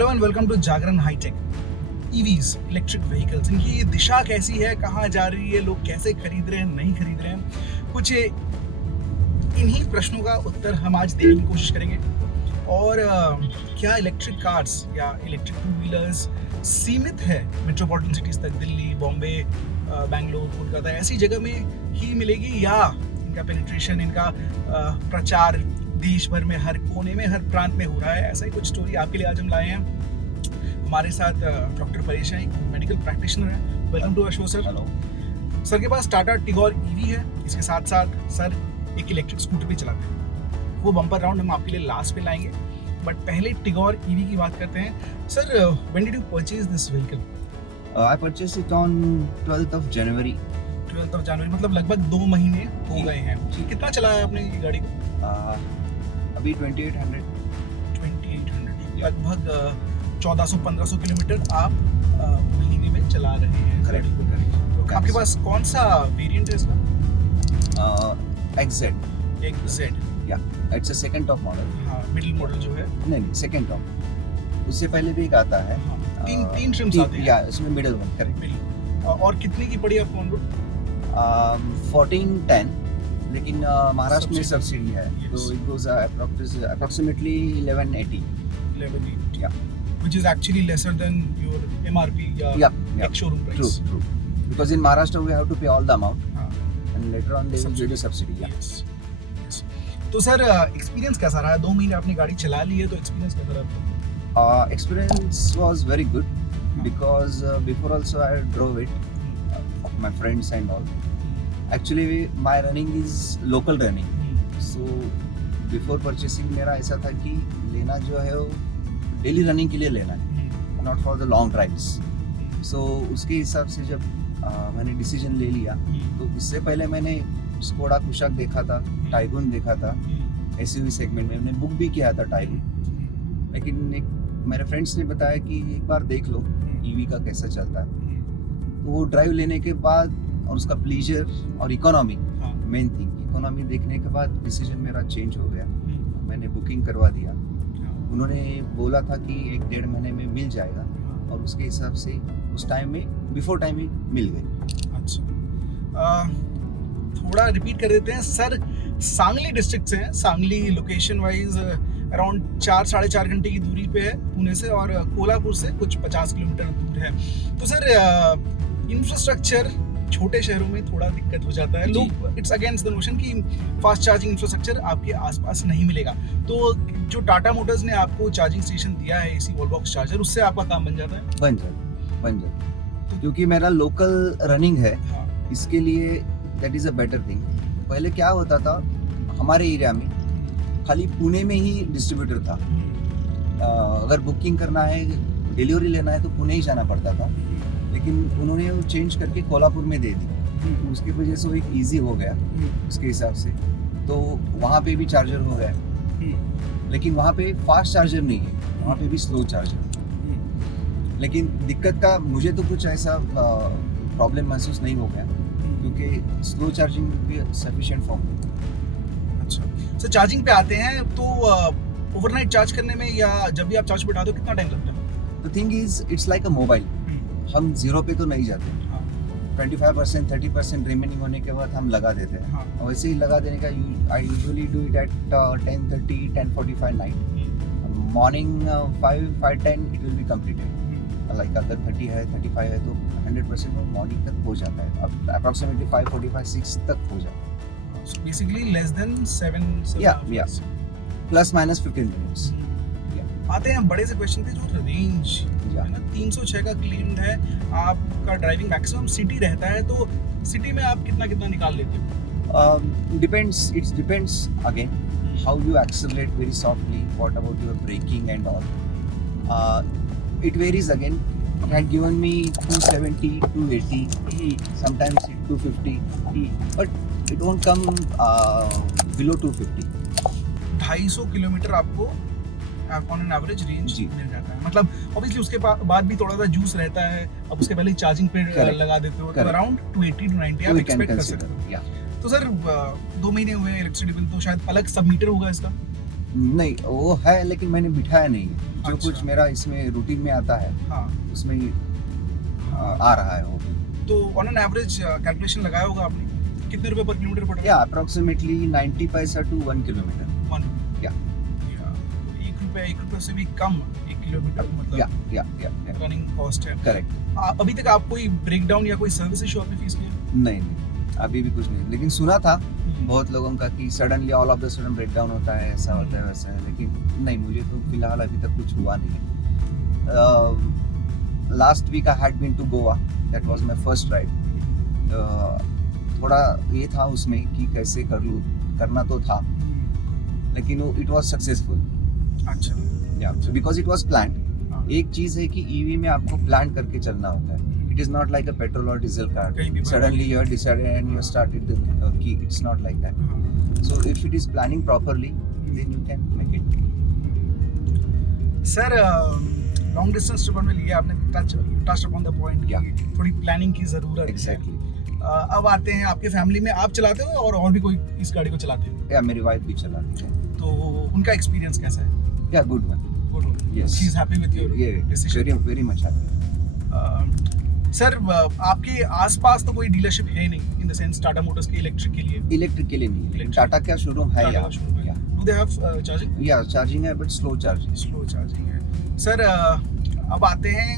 Hello and welcome to Jagran hitech. EVs, electric vehicles, इनकी दिशा कैसी है, कहाँ जा रही है, लोग कैसे खरीद रहे हैं, नहीं खरीद रहे हैं, कुछ इन्हीं प्रश्नों का उत्तर हम आज देने की कोशिश करेंगे। और क्या इलेक्ट्रिक कार्स या इलेक्ट्रिक टू व्हीलर्स सीमित है मेट्रोपॉलिटन सिटीज़ तक, दिल्ली, बॉम्बे, बेंगलोर, कोलकाता, ऐसी जगह में ही मिलेगी, या इनका पेनिट्रेशन, इनका प्रचार देश भर में हर कोने में, हर प्रांत में हो रहा है? ऐसा ही कुछ स्टोरी आपके लिए आज हम लाए हैं। हमारे साथ डॉक्टर परेश हैं, मेडिकल प्रैक्टिशनर हैं। Welcome to our show sir. Hello sir के पास टाटा टिगोर ईवी है, इसके साथ साथ सर एक इलेक्ट्रिक स्कूटर भी चलाते हैं। वो बम्पर राउंड हम आपके लिए लास्ट पे लाएंगे, बट पहले टिगोर ईवी की बात करते हैं। Sir, when did you purchase this vehicle? I purchased it on 12th of January. 12 जनवरी, मतलब लगभग 2 महीने हो जी, गए हैं। जी। कितना चला है आपने ये गाड़ी को? अभी 2800. 2800, लगभग 1400-1500 किलोमीटर आप महीने में चला रहे हैं गाड़ी को। तो आपके पास कौन सा वेरिएंट है इसका? XZ. एक Z, It's a second top model. हाँ, मिडिल मॉडल जो है। नहीं, second top. उससे पहले भी एक आता है. हाँ, तीन ट्रिम्स आते हैं। या इसमें मिडिल वन करेक्ट. मिडिल। और कितने की पड़ी आपको ऑन रोड? 1410. लेकिन महाराष्ट्र में Subsidy. सब्सिडी है, Yes. तो it goes approximately 1180. 1180, which is actually lesser than your MRP या Yeah. showroom price. True. Because in Maharashtra we have to pay all the amount, हाँ, and later on they will give the subsidy. Yeah. yes, yes. तो sir, experience कैसा रहा? 2 महीने आपने गाड़ी चला ली है, तो एक्सपीरियंस कैसा रहा आपका? Experience was very good because before also I drove it of my friends and all. Actually my running is local running, so before purchasing मेरा ऐसा था कि लेना जो है वो डेली रनिंग के लिए लेना है, not for the long drives. So उसके हिसाब से जब मैंने डिसीजन ले लिया, तो इससे पहले मैंने स्कोडा कुशाक देखा था, टाइगून देखा था, एसयूवी सेगमेंट में मैंने बुक भी किया था टाइगून, लेकिन एक मेरे फ्रेंड्स ने बताया कि एक बार देख लो ईवी का कैसा चलता है। तो वो ड्राइव लेने के बाद और उसका प्लीजर और इकोनॉमी, मेन थिंग इकोनॉमी देखने के बाद डिसीजन मेरा चेंज हो गया। मैंने बुकिंग करवा दिया, उन्होंने बोला था कि 1-1.5 महीने में मिल जाएगा, और उसके हिसाब से उस टाइम में बिफोर टाइम ही मिल गई। अच्छा, थोड़ा रिपीट कर देते हैं सर। सांगली डिस्ट्रिक्ट से है, सांगली लोकेशन वाइज अराउंड 4-4.5 घंटे की दूरी पे है पुणे से, और कोल्हापुर से कुछ 50 किलोमीटर दूर है। तो सर, इंफ्रास्ट्रक्चर छोटे शहरों में थोड़ा दिक्कत हो जाता है। जी। लोग इट्स अगेंस्ट द नोशन कि फास्ट चार्जिंग इंफ्रास्ट्रक्चर आपके आसपास नहीं मिलेगा। तो जो टाटा मोटर्स ने आपको चार्जिंग स्टेशन दिया है, एसी वॉल बॉक्स चार्जर, उससे आपका काम बन जाता है? बन जाए क्योंकि मेरा लोकल रनिंग है, हाँ, इसके लिए that is a better thing. पहले क्या होता था हमारे एरिया में, खाली पुणे में ही डिस्ट्रीब्यूटर था। अगर बुकिंग करना है, डिलीवरी लेना है तो पुणे ही जाना पड़ता था, लेकिन उन्होंने वो चेंज करके कोल्हापुर में दे दी, तो उसकी वजह से वो एक ईजी हो गया उसके हिसाब से। तो वहाँ पे भी चार्जर हो गया, लेकिन वहाँ पे फास्ट चार्जर नहीं है, वहाँ पे भी स्लो चार्जर। लेकिन दिक्कत का मुझे तो कुछ ऐसा प्रॉब्लम महसूस नहीं हो गया, क्योंकि स्लो चार्जिंग भी सफिशिएंट फॉर मी। अच्छा सर, चार्जिंग पे आते हैं तो ओवरनाइट चार्ज करने में या जब भी आप चार्ज पे उठाते हो कितना टाइम लगता है? The thing is it's like a mobile, हम जीरो पे तो नहीं जाते, 25% 30% रिमेनिंग होने के बाद हम लगा देते हैं। हाँ। और वैसे ही लगा देने का I usually do it at 10:30 10:45 night, morning 5:10 it will be completed. Like अगर 30 है 35 है तो 100% वो मॉर्निंग तक हो जाता है, अब अप्रॉक्सीमेटली 5:45-6 तक हो जाता है। So basically less than 7 Yeah. Plus minus 15 minutes. आते हैं बड़े से क्वेश्चन पे, जो रेंज Yeah. है ना, 306 का क्लेम्ड है। आपका ड्राइविंग मैक्सिमम सिटी रहता है, तो सिटी में आप कितना निकाल लेते हो? It depends again how you accelerate very softly, what about your braking and all. It varies again. It had given me 270, 280, sometimes 250, but it won't come below 250. 250 kilometre आपको ऑन एन एवरेज रेंज जी। मिल जाता है। मतलब obviously उसके बाद भी थोड़ा सा juice रहता है, अब उसके पहले चार्जिंग पे Correct. लगा देते हो, तो Correct. अराउंड 280-290 आप We can एक्सपेक्ट कर consider. सकते हो। Yeah. तो सर, 2 महीने हुए इलेक्ट्रिसिटी बिल, तो शायद अलग सब मीटर होगा इसका? नहीं, वो है लेकिन मैंने बिठाया नहीं है। जो अच्छा। कुछ मेरा इसमें रूटीन में आता है हाँ, उसमें ही आ रहा है वो। तो ऑन एन एवरेज कैलकुलेशन लगाया होगा आपने, कितने रुपए पर किलोमीटर पड़ रहा या अप्रोक्सीमेटली 90 पैसा टू 1 किलोमीटर। है? 1 या या 1 रुपए से भी कम 1 किलोमीटर या मतलब या रनिंग कॉस्ट है। करेक्ट। अभी तक आप कोई ब्रेकडाउन या कोई सर्विस इशू आपने फेस किया? नहीं नहीं, अभी भी कुछ नहीं, लेकिन सुना था बहुत लोगों का कि suddenly all of the sudden breakdown होता है, ऐसा होता है वैसा है, लेकिन नहीं, मुझे तो फिलहाल अभी तक कुछ हुआ नहीं है। Last week I had been to Goa, that was my first ride. थोड़ा ये था उसमें कि कैसे कर लूँ, करना तो था, लेकिन वो इट वाज सक्सेसफुल। अच्छा। या बिकॉज इट वाज प्लान्ड। हाँ। एक चीज है कि ईवी में आपको प्लान करके चलना होता है। It is not like a petrol और डीजल कार, कहीं भी suddenly you are decided and you started the key, it's not like that. हाँ। So if it is planning properly, then you can make it. Sir long distance trip में लिया आपने, touch upon the point Yeah. कि थोड़ी planning की जरूरत Exactly. है। अब आते हैं आपके फैमिली में, आप चलाते हो और भी कोई इस गाड़ी को चलाते हो, या मेरी वाइफ भी चलाती है। तो उनका एक्सपीरियंस कैसा है? या good one. Good. Yes. She is happy with your ये decision? Very much happy. Sir आपके आसपास तो कोई डीलरशिप है नहीं in the sense Tata motors के इलेक्ट्रिक के लिए? इलेक्ट्रिक के लिए नहीं है, Electric. टाटा का शोरूम है टाटा यहाँ। का showroom है। Do they have charging? या चार्जिंग है, but slow charging. Slow charging है। सर अब आते हैं,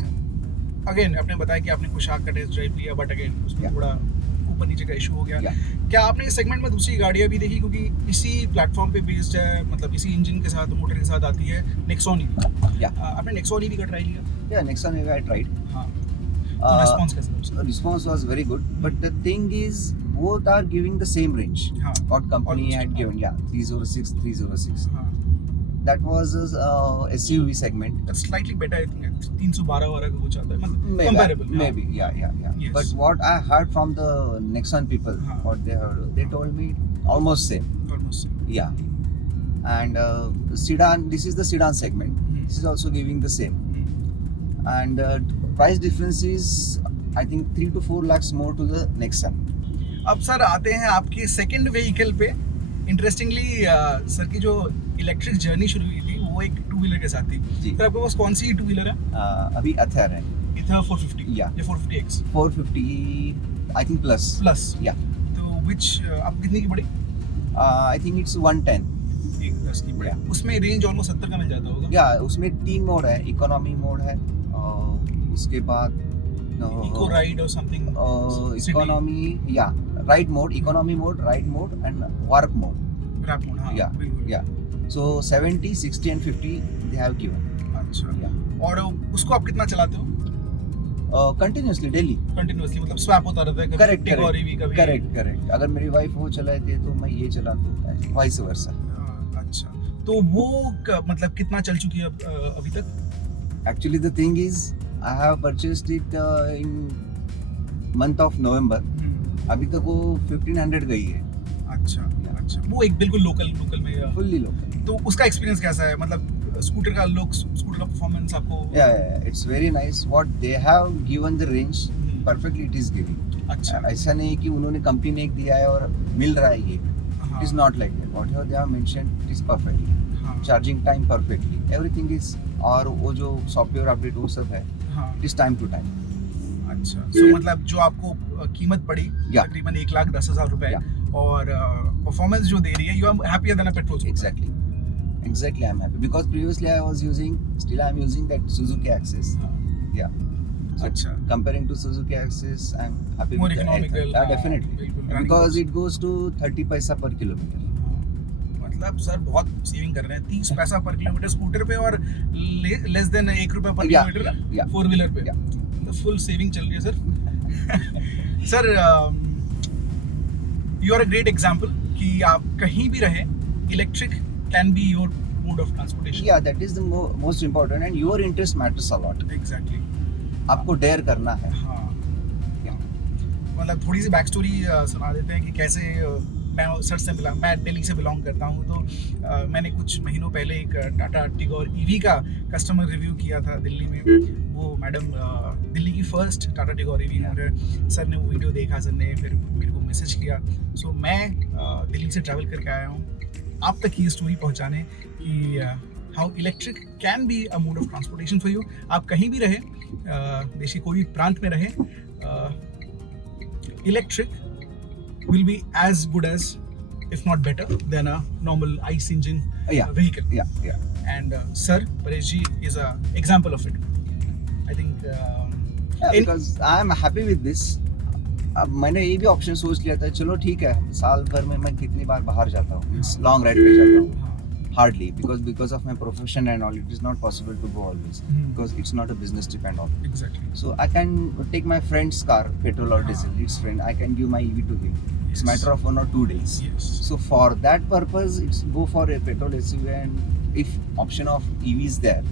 अगेन आपने बताया कि आपने कुशाक का टेस्ट ड्राइव लिया, बट अगेन उसमें Yeah. थोड़ा ऊपर नीचे का इशू हो गया। Yeah. क्या आपने इस सेगमेंट में दूसरी गाड़ियाँ भी देखी, क्योंकि इसी प्लेटफॉर्म पे बेस्ड है, मतलब इसी इंजन के साथ, मोटर के साथ आती है नेक्सॉन ईवी? Yeah. आपने नेक्सॉन ईवी का ट्राई लिया? या नेक्सॉन ईवी आई ट्राइड। हाँ, तो रिस्पॉन्स कैसा था उसका? Response was very good, but the thing is, both are giving the same range. हाँ, What company Almost, had given? Yeah, 306, 306. हाँ, That was a SUV segment. that's slightly better I think, 312 का कुछ आता है, मतलब comparable। Maybe, yeah. Yes. But what I heard from the Nexon people, हाँ. what they heard, they told me almost same. Almost. Yeah. And sedan, this is the sedan segment. Hmm. This is also giving the same. And price difference is, I think, 3 to 4 lakhs more to the Nexon. अब sir आते हैं आपके second vehicle पे। Interestingly sir की जो electric journey शुरू हुई थी वो एक टू व्हीलर के साथ थी। जी। सर आपके पास कौन सी टू व्हीलर है? अभी अथर है, इथा 450 Yeah. या 450X 450, I think plus. Plus? Yeah. तो विच आप कितनी की पड़ी? I think it's 110. 110 की पड़ी। Yeah. उसमें रेंज ऑलमोस्ट 70 का मिल जाता होगा। या उसमें 3 मोड है, इकोनॉमी मोड है, उसके बाद इको राइड और समथिंग, इकोनॉमी, या ride mode, economy mode, ride mode and work mode. Warp mode. हाँ, Yeah. बिल्कुल। Yeah so 70, 60 and 50 they have given. अच्छा। या और उसको आप कितना चलाते हो? Continuously daily. कंटिन्यूअसली, मतलब स्वैप होता रहता है कभी करेक्ट टिक और ईवी कभी? करेक्ट। अगर मेरी वाइफ वो चलाती है तो मैं ये चलाता हूँ, वाइस वर्सा। हाँ, अच्छा। तो वो मतलब कितना चल चुकी है अभी तक? Actually, the thing is, I have purchased it in month of November. अभी तक वो 1500 गई है, अच्छा। Yeah. अच्छा, वो एक बिल्कुल लोकल में। fully local. तो उसका एक्सपीरियंस कैसा है, मतलब स्कूटर का लुक, स्कूटर का परफॉर्मेंस आपको? Yeah, it's very nice. What they have given the range, perfectly it is giving. अच्छा। ऐसा नहीं कि उन्होंने कंपनी ने एक दिया है और मिल रहा है ये। हाँ, It is not like that. Whatever they have mentioned, it is perfectly. हाँ, Charging time perfectly. Everything is, और वो जो सॉफ्टवेयर अपडेट वो सब है, हाँ, it is time to time. अच्छा। तो मतलब जो आपको कीमत पड़ी Yeah. तकरीबन 1,10,000 रुपए, और परफॉर्मेंस जो दे रही है, you are happier than a petrol? Exactly, I'm happy because previously I was using, still I'm using that Suzuki Access. Yeah. So अच्छा। comparing to Suzuki Access, I'm happy More with the economical, Access. Definitely. बिल्कुल, running Because cost। it goes to 30 paisa per kilometer. मतलब sir बहुत saving कर रहे हैं, 30 पैसा पर kilometre scooter पे और लेस देन 1 रुपया पर Yeah, किलोमीटर ना yeah. 4 व्हीलर पे। Yeah. मतलब फुल सेविंग चल रही है sir. Sir you are a great example कि आप कहीं भी रहे, electric can be your mode of transportation. Yeah, that is the most important, and your interest matters a lot. Exactly. आपको डेयर करना है। हाँ, मतलब थोड़ी सी बैक स्टोरी सुना देते हैं कि कैसे मैं सर से मिला। मैं दिल्ली से बिलोंग करता हूँ, तो मैंने कुछ महीनों पहले एक टाटा टिगोर ईवी का कस्टमर रिव्यू किया था दिल्ली में। वो मैडम दिल्ली की first Tata Tigor EV owner. Sir ने वो वीडियो देखा, सर ने फिर मेरे को मैसेज किया। सो मैं दिल्ली से ट्रैवल करके आया हूँ आप तक ये स्टोरी पहुँचाने कि how electric can be a mode of transportation for you. आप कहीं भी रहे, देश के कोई भी प्रांत में रहे, electric will be as good as, if not better, than a normal ICE engine vehicle. Yeah. And sir, Paresh ji is a example of it. I think because I am happy with this. अब मैंने ये भी option सोच लिया था, चलो ठीक है, साल भर में मैं कितनी बार बाहर जाता हूँ, लॉन्ग राइड पे जाता हूँ, hardly, because of my profession and all, it is not possible to go always, because it's not a business trip and all. Exactly. So I can take my friend's car, petrol or diesel, it's friend, I can give my EV to him. It's a matter of 1 or 2 days. Yes. So for that purpose, it's go for a petrol SUV, and if option of EV is there,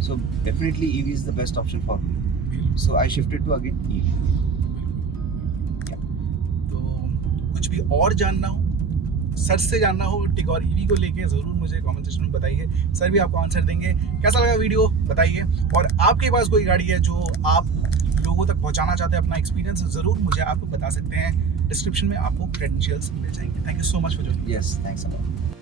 so definitely EV is the best option for me. So I shifted to again EV. तो कुछ भी और जानना हो, sir से जानना हो Tigor EV को लेके, ज़रूर मुझे कमेंट सेक्शन में बताइए, सर भी आपको आंसर देंगे। कैसा लगा वीडियो बताइए, और आपके पास कोई गाड़ी है जो आप लोगों तक पहुंचाना चाहते हैं अपना एक्सपीरियंस, ज़रूर मुझे आप बता सकते हैं। डिस्क्रिप्शन में आपको क्रेडेंशियल्स मिल जाएंगे। Thank you so much for joining. Yes, thanks a lot.